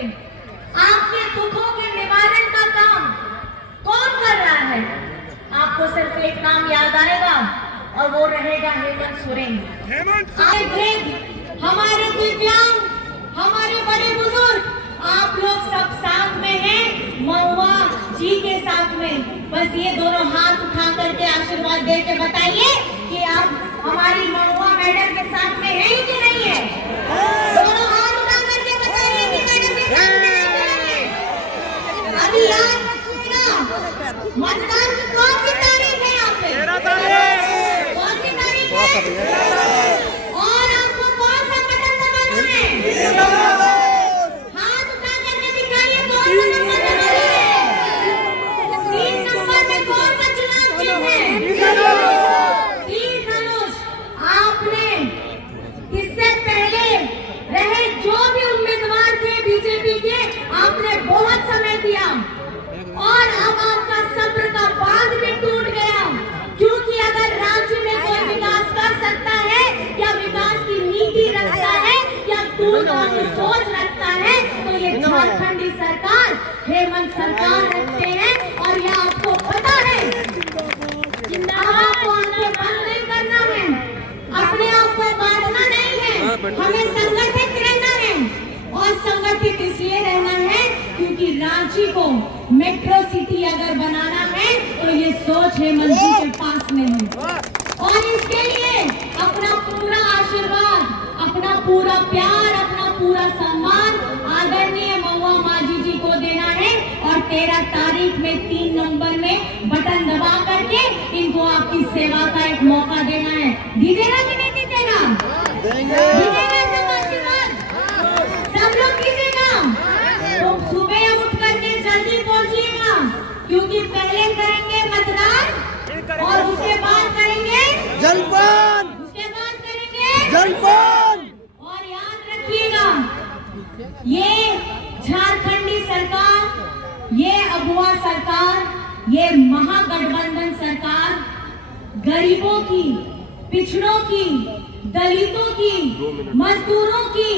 करके आपके दुखों के निवारण का काम कौन कर रहा है? आपको सिर्फ एक नाम याद आएगा और वो रहेगा हेमंत सोरेन। हमारे दिव्यांग, हमारे बड़े बुजुर्ग, आप लोग सब साथ में हैं, महुआ जी के साथ में। बस ये दोनों हाथ उठा करके आशीर्वाद दे के बताइए कि आप हमारी महुआ मैडम के साथ में हैं कि नहीं है? दोनों हाथ उठा करके बताइए कि मैडम के साथ में हैं कि नहीं है? अभी याद रखिएगा, मतदान की कौन सी तारीख है यहाँ पे? 13 तारीख। कौन सी तारीख है? और आपको कौन सा बटन दबाना है? और अब आपका सब्र का बांध भी टूट गया, क्योंकि अगर राज्य में कोई विकास कर सकता है या विकास की नीति रखता है या दूरगामी सोच रखता है तो ये झारखंडी सरकार, हेमंत सरकार रखते हैं। और ये आपको पता है, आपको आंखें बंद नहीं करना है, अपने आप को बांटना नहीं है, हमें संगठित रहना है। और संगठित इसलिए रहना है क्योंकि रांची को मेट्रो सिटी अगर बनाना है तो ये सोच हेमंत जी के पास में है। और इसके लिए अपना पूरा आशीर्वाद, अपना पूरा प्यार, अपना पूरा सम्मान आदरणीय महुआ मांझी जी को देना है। और 13 तारीख में 3 नंबर में बटन दबा करके इनको आपकी सेवा का एक मौका देना है। दीजिएगा कि नहीं दीजिएगा? दीजिएगा सब आशीर्वाद, सब लोग कीजिएगा। तो सुबह उठ करके जल्दी पहुंचिएगा, क्योंकि पहले करेंगे मतदान और उसके बाद करेंगे जलपान, उसके बाद करेंगे जलपान। और याद रखिएगा, ये झारखंडी सरकार, ये अगुआ सरकार, ये महागठबंधन सरकार गरीबों की, पिछड़ों की, दलितों की, मजदूरों की,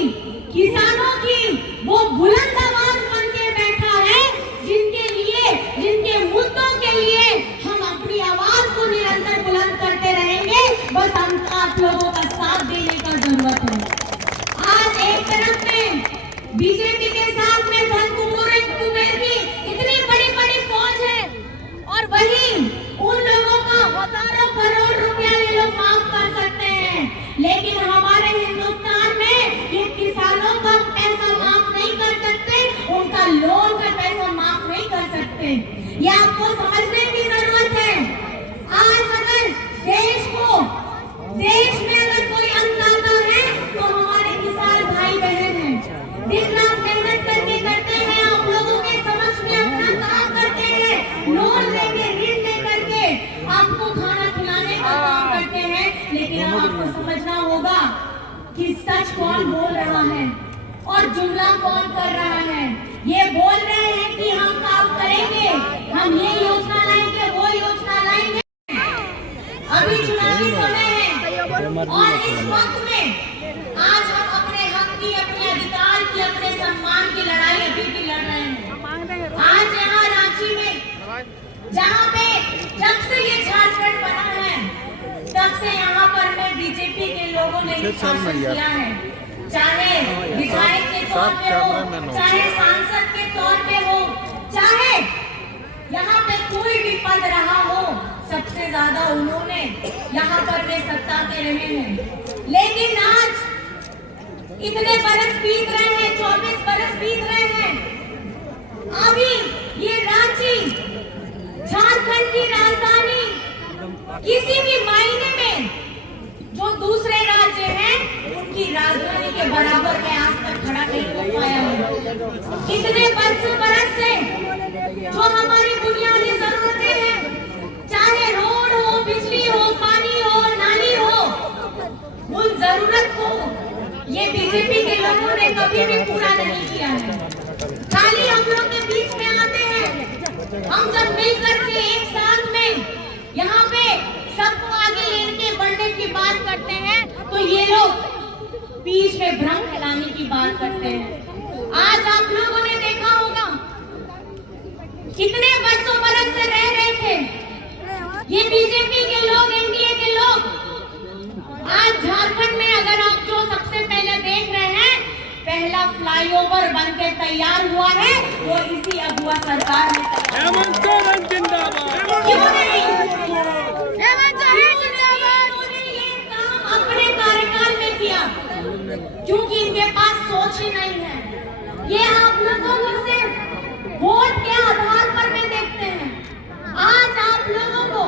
किसानों की वो बुलंद आवाज बन के बैठा है, जिनके लिए, जिनके मुद्दों के लिए हम अपनी आवाज को निरंतर बुलंद करते रहेंगे। बस हम आप लोगों का साथ देने का जरूरत है। आज एक तरफ में बीजेपी के साथ में धन कुबेर की इतनी बड़ी बड़ी फौज है, और वहीं उन लोगों का हजारों करोड़ रुपया ये लोग माफ कर सकते हैं, लेकिन हमारे हिंदुस्तान में ये किसानों का पैसा माफ नहीं कर सकते, उनका लोन का पैसा माफ नहीं कर सकते। ये आपको समझने की जरूरत है। आज अगर देश में अगर कोई अन्नदाता है तो हमारे किसान भाई बहन हैं, दिन रात मेहनत करके करते हैं, आप लोगों के समक्ष में अपना काम करते हैं, लोन लेके, ऋण ले करके आपको खाना खिलाने का काम करते हैं। लेकिन अब आपको समझना होगा कि सच कौन बोल रहा है और जुमला कौन कर रहा है। ये बोल रहे हैं कि हम काम करेंगे, हम ये योजना लाएंगे, वो योजना लाएंगे। अभी चुनावी समय है और इस वक्त में आज हम अपने हक की, अपने अधिकार की, अपने सम्मान की लड़ाई अभी भी लड़ रहे हैं। आज यहाँ रांची में, जहाँ पे जब से ये झारखंड बना है तब से यहाँ पर में बीजेपी के लोगों ने शासन किया है, चाहे विधायक के तौर पे हो, चाहे सांसद के तौर पे हो, चाहे यहाँ पे कोई भी पद रहा हो, सबसे ज्यादा उन्होंने यहाँ पर वे सत्ता पे रहे हैं। लेकिन आज इतने बरस बीत रहे हैं, 24 बरस बीत रहे हैं, अभी ये रांची झारखंड की राजधानी किसी भी मायने में जो दूसरे राज्य हैं उनकी राजधानी के बराबर में आज तक खड़ा नहीं हो पाया है। इतने बरस से जो हमारी बुनियादी जरूरतें हैं, चाहे रोड हो, बिजली हो, पानी हो, नाली हो, उन जरूरत को ये बीजेपी के लोगों ने कभी भी पूरा नहीं किया है। खाली हम लोग के बीच में आते हैं, हम जब मिलकर के एक साथ में यहाँ पे सबको आगे लेके बढ़ने की बात करते हैं तो ये लोग बीच में भ्रम फैलाने की बात करते हैं। आज आप लोगों ने देखा होगा कितने वर्षों बरस से रह रहे थे ये बीजेपी के लोग, एनडीए के लोग। आज झारखंड में अगर आप जो सबसे पहले देख रहे हैं, पहला फ्लाईओवर बनके तैयार हुआ है वो इसी अगुआ सरकार ने क्यों नहीं? अपने कार्यकाल में किया क्योंकि इनके पास सोच ही नहीं है। ये आप लोगों को सिर्फ वोट के आधार पर में देखते हैं। आज आप लोगों को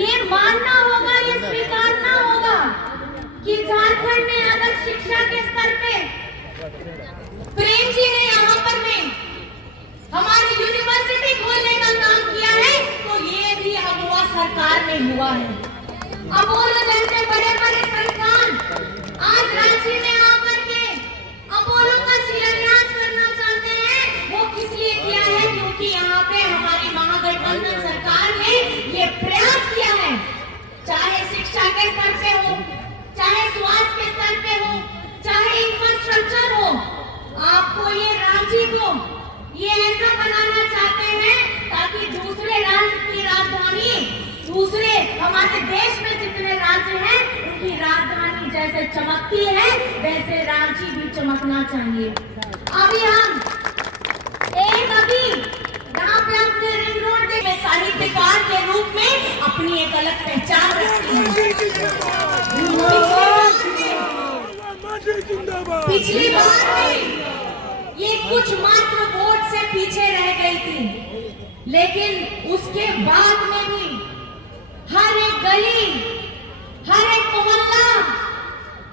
ये मानना होगा, ये स्वीकारना होगा कि झारखंड में अगर शिक्षा के स्तर पे प्रेम जी ने यहाँ पर में हमारी यूनिवर्सिटी खोलने का काम किया है तो ये भी अगुआ सरकार में हुआ है। अपोलो जैसे बड़े बड़े संस्थान आज रांची में आकर के अपोलो का शिलान्यास करना चाहते हैं। वो किस लिए किया है? क्योंकि यहाँ पे हमारी महागठबंधन सरकार ने ये प्रयास किया है, चाहे शिक्षा के स्तर पे हो, चाहे स्वास्थ्य के स्तर पे हो, चाहे इंफ्रास्ट्रक्चर हो। आपको ये रांची को ये ऐसा बनाना चाहते हैं ताकि दूसरे राज्य की राजधानी, दूसरे हमारे देश में जितने राज्य हैं उनकी राजधानी जैसे चमकती है वैसे रांची भी चमकना चाहिए। अभी हम यहाँ पे अपने रिंग रोड में साहित्यकार के रूप में अपनी एक अलग पहचान रखते हैं। पिछली बार में ये कुछ मात्र वोट से पीछे रह गई थी, लेकिन उसके बाद में भी हर एक गली, हर एक मोहल्ला,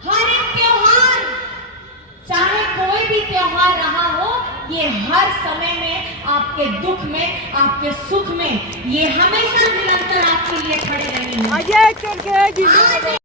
हर एक त्योहार, चाहे कोई भी त्योहार रहा हो, ये हर समय में आपके दुख में, आपके सुख में ये हमेशा निरंतर आपके लिए खड़े रहेंगे।